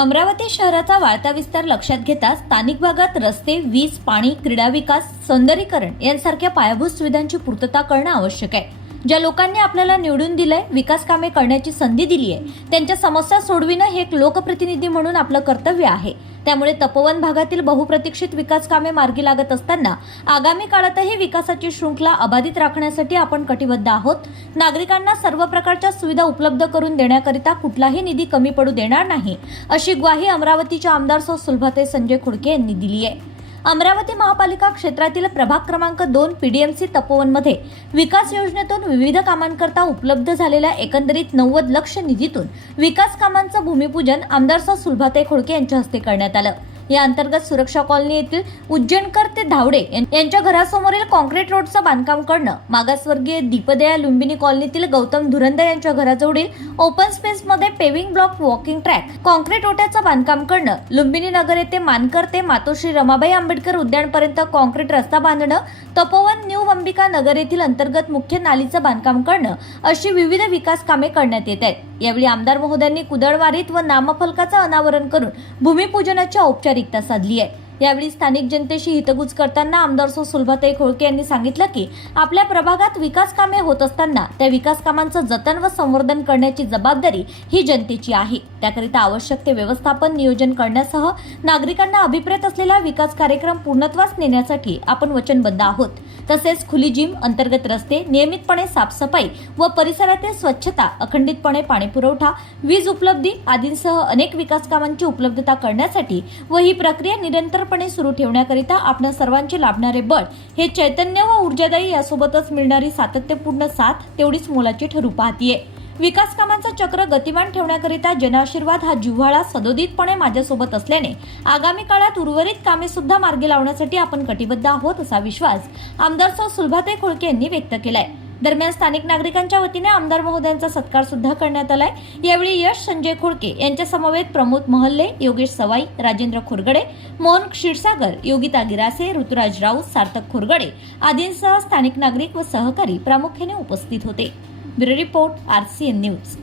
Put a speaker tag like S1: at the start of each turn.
S1: अमरावती शहराचा वाढता विस्तार लक्षात घेता स्थानिक भागात रस्ते वीज पाणी क्रीडा विकास सौंदर्यीकरण यांसारख्या पायाभूत सुविधांची पूर्तता करणं आवश्यक आहे. ज्या लोकांनी आपल्याला निवडून दिलंय विकास कामे करण्याची संधी दिली आहे त्यांच्या समस्या सोडविणं हे एक लोकप्रतिनिधी म्हणून आपलं कर्तव्य आहे. त्यामुळे तपोवन भागातील बहुप्रतीक्षित विकास कामे मार्गी लागत असताना आगामी काळातही विकासाची शृंखला अबाधित राखण्यासाठी आपण कटिबद्ध आहोत. नागरिकांना सर्व प्रकारच्या सुविधा उपलब्ध करून देण्याकरिता कुठलाही निधी कमी पडू देणार नाही अशी ग्वाही अमरावतीच्या आमदार सौ सुलभाते संजय खुडके यांनी दिली आहे अमरावती महापालिका क्षेत्रातील प्रभाग क्रमांक दोन पीडीएमसी तपोवनमध्ये विकास योजनेतून विविध कामांकरता उपलब्ध झालेल्या एकंदरीत नव्वद लक्ष निधीतून विकास कामांचं भूमिपूजन आमदार सुलभाते खोडके यांच्या हस्ते करण्यात आलं. या अंतर्गत सुरक्षा कॉलनी येथील उज्जैनकर ते धावडे यां- यांच्या घरासमोरील कॉन्क्रीट रोडचं बांधकाम करणं. मागासवर्गीय दीपदया लुंबिनी कॉलनीतील गौतम धुरंदर यांच्या घराजवळील ओपन स्पेसमध्ये paving block walking track concrete ओट्याचं बांधकाम करणं. लुंबिनी नगर येथे मानकर ते मातोश्री रमाबाई आंबेडकर उद्यानपर्यंत कॉन्क्रीट रस्ता बांधणं. तपोवन न्यू अंबिका नगर येथील अंतर्गत मुख्य नालीचं बांधकाम करणं. अशी विविध विकास कामे करण्यात येत आहेत. यावेळी आमदार महोदयांनी कुदळवारीत व नामफलकाचं अनावरण करून भूमिपूजनाची औपचारिकता साधली आहे. यावेळी स्थानिक जनतेशी हितगुज करताना आमदार सो सुलभाताई खोळके यांनी सांगितलं की आपल्या प्रभागात विकास कामे होत असताना त्या विकास कामांचं जतन व संवर्धन करण्याची जबाबदारी ही जनतेची आहे. त्याकरिता आवश्यक ते व्यवस्थापन नियोजन करण्यासह नागरिकांना अभिप्रेत असलेला विकास कार्यक्रम पूर्णत्वास नेण्यासाठी आपण वचनबद्ध आहोत. तसेच खुली जिम अंतर्गत रस्ते नियमितपणे साफसफाई व परिसरातील स्वच्छता अखंडितपणे पाणीपुरवठा वीज उपलब्धी आदींसह अनेक विकास कामांची उपलब्धता करण्यासाठी व ही प्रक्रिया निरंतरपणे सुरू ठेवण्याकरिता आपण सर्वांचे लाभणारे बळ हे चैतन्य व ऊर्जादायी यासोबतच मिळणारी सातत्यपूर्ण साथ तेवढीच मोलाची ठरू पाहतीये. विकास कामांचा चक्र गतिमान ठेवण्याकरिता जनआशीर्वाद हा जिव्हाळा सदोदितपणे माझ्यासोबत असल्याने आगामी काळात उर्वरित कामे सुद्धा मार्गी लावण्यासाठी आपण कटिबद्ध आहोत असा विश्वास आमदार सौ सुलभाते खोळके यांनी व्यक्त केलाय. दरम्यान स्थानिक नागरिकांच्या वतीने आमदार महोदयांचा सत्कार सुद्धा करण्यात आलाय. यावेळी यश संजय खोडके यांच्या समवेत प्रमोद महल्ले योगेश सवाई राजेंद्र खोरगडे मोहन क्षीरसागर योगिता गिरासे ऋतुराज राऊत सार्थक खोरगडे आदींसह स्थानिक नागरिक व सहकारी प्रामुख्याने उपस्थित होते. Bureau report R C N news